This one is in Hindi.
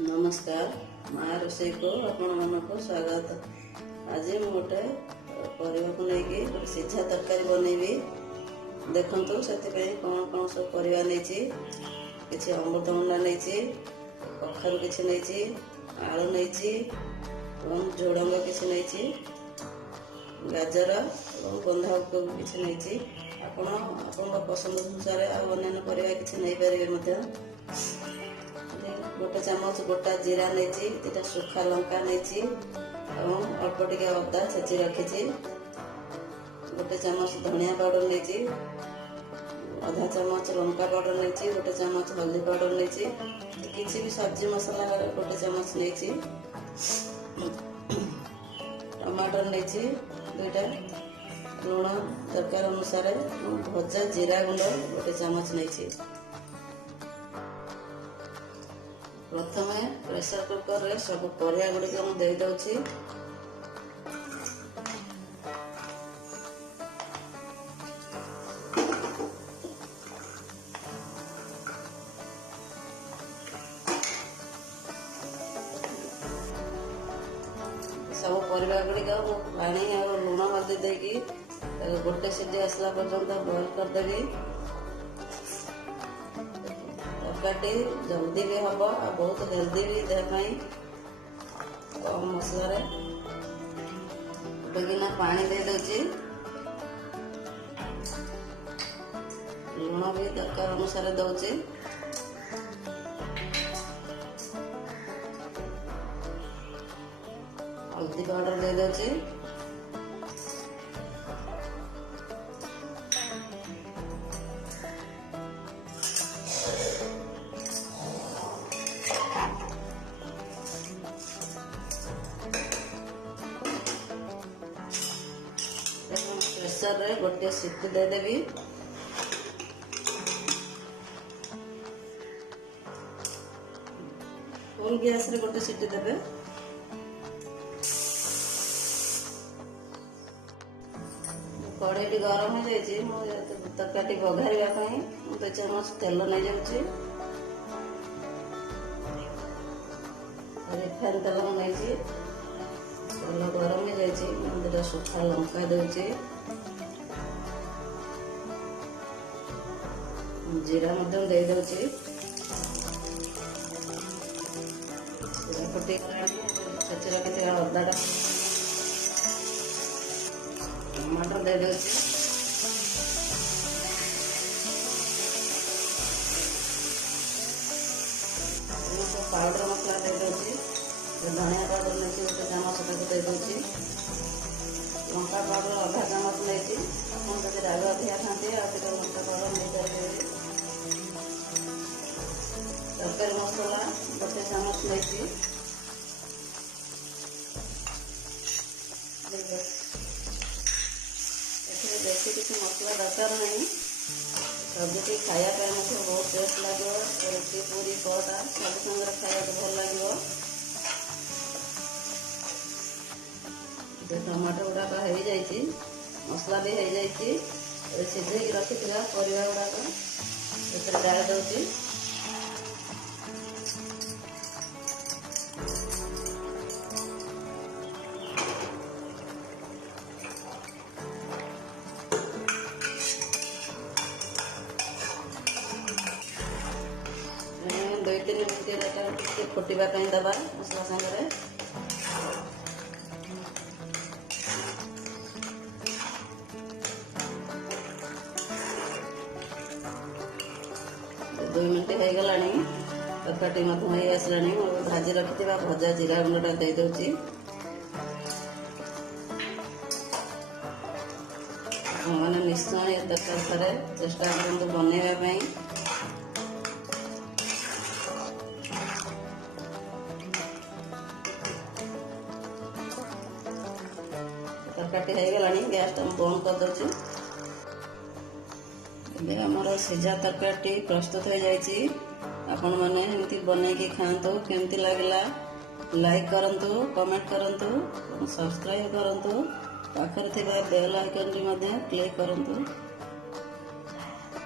नमस्कार माँ रोषे को आपण मन को स्वागत। आज मु गोटे परिवा को लेकिन गोटे सीझा तरकारी बनैबी। देखंतु से कौन कौन सब परिवा नहीं किसी अमृतभंडा नहीं कखारू किसी नहीं आलू नहीं झुड़ंग किसी नहीं गाजर और बंधाकोबी किसी नहीं आपण पसंद अनुसार अन्य परिवा किसी नहीं पारे। गोटे चामच गोटा जीरा नहीं दुटा सुखा लंका नहीं अल्प टे अदा छेची रखी गोटे चामच धनिया पाउडर नहीं आधा चामच लंका पाउडर नहीं गोटे चामच हल्दी पाउडर नहीं किसी भी सब्जी मसला गोटे चामच नहीं टमाटर नहीं दुईटा लुण दरकार अनुसार भजा जीरा गुंड गोटे चामच नहीं। प्रथमे प्रेसर कुकर रे सब परिया गुड़िक मुझे दे सब परिवा गुड़िक पानी और लुण हल्दी देकी गोटे सीटी आसला पर्यंत बॉइल करदेवी। तरकारी जल्दी भी हम और बहुत हेल्दी भी देह कम मसला गिना पानी दे दूची लुण भी दरकार अनुसार दौची हल्दी पाउडर दे दूची प्रेसर रे गोटे सीटी देदेवी। फुल गैस रे गोटे सीटी देबे। कड़ाई गरम हो जाए तरकारी बघारा दो चामच तेल नहीं जाऊँ रिफाइन तेल नहीं तेल गरम हो जाए दुटा सुखा लंका दूचे जीरा दे दूचे फुटी छेची रखी अदा टमाटर दे दूचे पाउडर मसला दे दूचे धनिया पाउडर नहीं गोटे चामच दे दूचे लंका पाउडर आधा चामच नहीं आप राग अधिका खाते लंका पाउडर नहीं पारे। तरकारी मसला गोटे चामच नहीं बेसी किसी मसला दरकार नहीं सब्जी खायापी बहुत टेस्ट लगे रुटी पूरी परोटा सब संगे खाया भल लगे। टमाटर गुड़ाक हो जाए मसला भी हो जाए सीझे रखी परिवा गुड़ाक डाल दूची दुई तीन मिनट फुटवा दबा मसला सागर दुई मिनट हो गला तरकारी आसला भाजी रखी भजा जीरा गुंडा दे दूची मैंने निश्चय तरकारी चेष्टा करूँ बनवाई। तरकारी हो गला गैस टाइम बंद कर दूची आमर सीझा तरकारी प्रस्तुत हो जाए। आपण मैंने एमती बनैकी खातु केमती लगला लाइक करंतु कमेंट करंतु सब्सक्राइब करंतु पाखर थिबा बेल आइकन क्लिक करंतु।